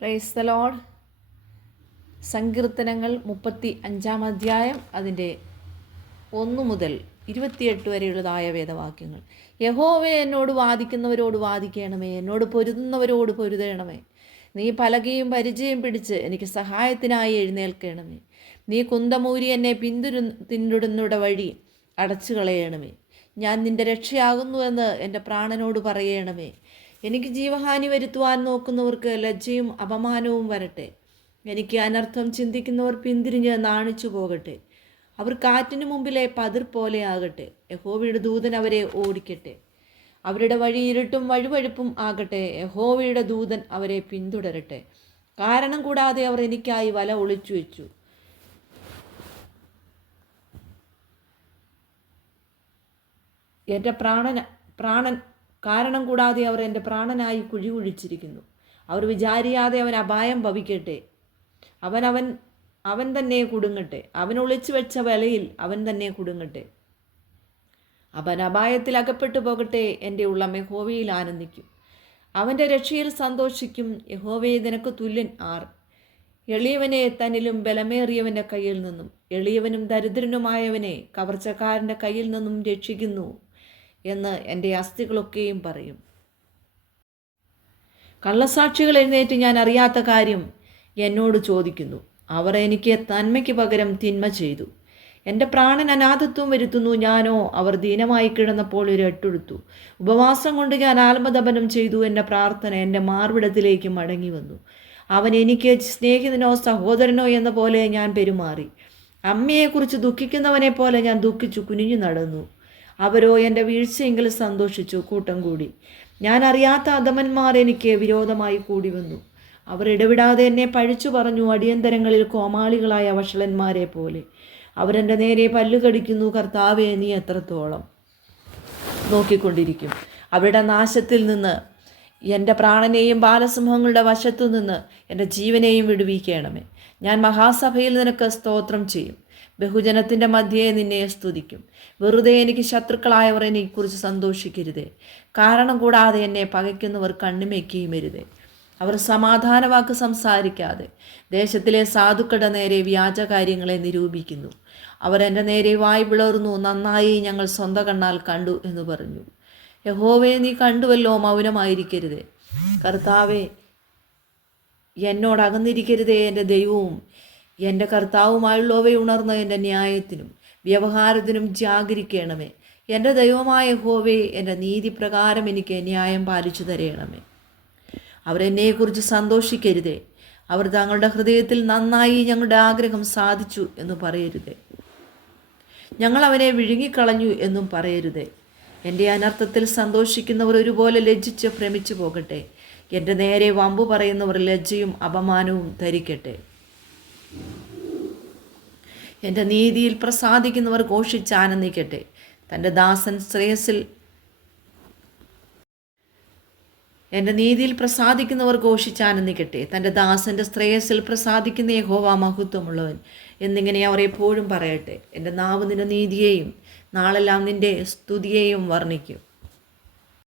Praise the Lord. സങ്കീർത്തനങ്ങൾ 35 അധ്യായം അതിൻ്റെ 1 മുതൽ 28 വരെയുള്ളതായ വേദവാക്യങ്ങൾ. യഹോവേ, എന്നോട് വാദിക്കുന്നവരോട് വാദിക്കണമേ, എന്നോട് പൊരുതുന്നവരോട് പൊരുതണമേ. നീ പലകയും പരിചയം പിടിച്ച് എനിക്ക് സഹായത്തിനായി എഴുന്നേൽക്കണമേ. നീ കുന്തമൂരി എന്നെ പിന്തുടരുന്നയുടെ വഴി അടച്ചു കളയണമേ. ഞാൻ നിന്റെ രക്ഷയാകുന്നുവെന്ന് എൻ്റെ പ്രാണനോട് പറയണമേ. എനിക്ക് ജീവഹാനി വരുത്തുവാൻ നോക്കുന്നവർക്ക് ലജ്ജയും അപമാനവും വരട്ടെ. എനിക്ക് അനർത്ഥം ചിന്തിക്കുന്നവർ പിന്തിരിഞ്ഞ് നാണിച്ചു പോകട്ടെ. അവർ കാറ്റിനു മുമ്പിലെ പതിർ പോലെ ആകട്ടെ. യഹോവയുടെ ദൂതൻ അവരെ ഓടിക്കട്ടെ. അവരുടെ വഴി ഇരുട്ടും വഴുവഴുപ്പും ആകട്ടെ. യഹോവയുടെ ദൂതൻ അവരെ പിന്തുടരട്ടെ. കാരണം കൂടാതെ അവർ എനിക്കായി വല ഒളിച്ചു വെച്ചു. എൻ്റെ പ്രാണൻ കാരണം കൂടാതെ അവർ എൻ്റെ പ്രാണനായി കുഴി കുഴിച്ചിരിക്കുന്നു. അവർ വിചാരിയാതെ അവൻ അപായം ഭവിക്കട്ടെ. അവൻ തന്നെ കുടുങ്ങട്ടെ. അവൻ ഒളിച്ചു വെച്ച വലയിൽ അവൻ തന്നെ കുടുങ്ങട്ടെ. അവൻ അപായത്തിൽ അകപ്പെട്ടു പോകട്ടെ. എൻ്റെ ഉള്ളം യഹോവയിൽ ആനന്ദിക്കും, അവൻ്റെ രക്ഷയിൽ സന്തോഷിക്കും. യഹോവയെ നിനക്ക് തുല്യൻ ആർ? എളിയവനെ തന്നിലും ബലമേറിയവൻ്റെ കയ്യിൽ നിന്നും, എളിയവനും ദരിദ്രനുമായവനെ കവർച്ചക്കാരൻ്റെ കയ്യിൽ നിന്നും രക്ഷിക്കുന്നു എന്ന് എൻ്റെ അസ്ഥികളൊക്കെയും പറയും. കള്ളസാക്ഷികൾ എഴുന്നേറ്റ് ഞാൻ അറിയാത്ത കാര്യം എന്നോട് ചോദിക്കുന്നു. അവർ എനിക്ക് നന്മയ്ക്ക് പകരം തിന്മ ചെയ്തു. എൻ്റെ പ്രാണൻ അനാഥത്വം വരുത്തുന്നു. ഞാനോ അവർ ദീനമായി കിടന്നപ്പോൾ ഒരു എട്ടെടുത്തു. ഉപവാസം കൊണ്ട് ഞാൻ ആത്മതപനം ചെയ്തു. എൻ്റെ പ്രാർത്ഥന എൻ്റെ മാർവിടത്തിലേക്ക് മടങ്ങി വന്നു. അവൻ എനിക്ക് സ്നേഹിതനോ സഹോദരനോ എന്ന പോലെ ഞാൻ പെരുമാറി. അമ്മയെക്കുറിച്ച് ദുഃഖിക്കുന്നവനെ പോലെ ഞാൻ ദുഃഖിച്ചു കുനിഞ്ഞു നടന്നു. അവരോ എൻ്റെ വീഴ്ചയെങ്കിൽ സന്തോഷിച്ചു കൂട്ടം കൂടി. ഞാൻ അറിയാത്ത അധമന്മാർ എനിക്ക് വിരോധമായി കൂടി വന്നു. അവർ ഇടവിടാതെ എന്നെ പഴിച്ചു പറഞ്ഞു, അടിയന്തരങ്ങളിൽ കോമാളികളായ വഷളന്മാരെ പോലെ. അവരെൻ്റെ നേരെ പല്ലുകടിക്കുന്നു. കർത്താവേ, നീ എത്രത്തോളം നോക്കിക്കൊണ്ടിരിക്കും? അവരുടെ നാശത്തിൽ നിന്ന് എൻ്റെ പ്രാണനെയും ബാലസിംഹങ്ങളുടെ വശത്തു നിന്ന് എൻ്റെ ജീവനെയും വിടുവിക്കണമേ. ഞാൻ മഹാസഭയിൽ നിനക്ക് സ്തോത്രം ചെയ്യും. ബഹുജനത്തിൻ്റെ മധ്യേ നിന്നെ സ്തുതിക്കും. വെറുതെ എനിക്ക് ശത്രുക്കളായവർ എന്നെക്കുറിച്ച് സന്തോഷിക്കരുതേ. കാരണം കൂടാതെ എന്നെ പകയ്ക്കുന്നവർ കണ്ണിമയ്ക്കുകയും അരുതേ. അവർ സമാധാന വാക്ക് സംസാരിക്കാതെ ദേശത്തിലെ സാധുക്കളുടെ നേരെ വ്യാജകാര്യങ്ങളെ നിരൂപിക്കുന്നു. അവർ എൻ്റെ നേരെ വായ് പിളർന്നു. നന്നായി, ഞങ്ങൾ സ്വന്തം കണ്ണാൽ കണ്ടു എന്ന് പറഞ്ഞു. യഹോവേ, നീ കണ്ടുവല്ലോ, മൗനമായിരിക്കരുതേ. കർത്താവേ, എന്നോട് അകന്നിരിക്കരുതേ. എൻ്റെ ദൈവവും എൻ്റെ കർത്താവുമായുള്ളവയെ ഉണർന്ന് എൻ്റെ ന്യായത്തിനും വ്യവഹാരത്തിനും ജാഗരിക്കണമേ. എൻ്റെ ദൈവമായ യഹോവേ, എൻ്റെ നീതി പ്രകാരം എനിക്ക് ന്യായം പാലിച്ചു തരയണമേ. അവരെന്നെക്കുറിച്ച് സന്തോഷിക്കരുതേ. അവർ തങ്ങളുടെ ഹൃദയത്തിൽ നന്നായി, ഞങ്ങളുടെ ആഗ്രഹം സാധിച്ചു എന്ന് പറയരുതേ. ഞങ്ങൾ അവനെ വിഴുങ്ങിക്കളഞ്ഞു എന്നും പറയരുതേ. എൻ്റെ അനർത്ഥത്തിൽ സന്തോഷിക്കുന്നവർ ഒരുപോലെ ലജ്ജിച്ച് ഭ്രമിച്ചു പോകട്ടെ. എൻ്റെ നേരെ വമ്പു പറയുന്നവർ ലജ്ജയും അപമാനവും ധരിക്കട്ടെ. എൻ്റെ നീതിയിൽ പ്രസാദിക്കുന്നവർ ഘോഷിച്ച് ആനന്ദിക്കട്ടെ. തൻ്റെ ദാസൻ ശ്രേയസിൽ എൻ്റെ നീതിയിൽ പ്രസാദിക്കുന്നവർ ഘോഷിച്ച് ആനന്ദിക്കട്ടെ. തൻ്റെ ദാസൻ്റെ ശ്രേയസിൽ പ്രസാദിക്കുന്ന യഹോവ മഹത്വമുള്ളവൻ എന്നിങ്ങനെ അവർ എപ്പോഴും പറയട്ടെ. എൻ്റെ നാവ് നിന്റെ നീതിയെയും നാളെല്ലാം നിൻ്റെ സ്തുതിയെയും വർണ്ണിക്കും.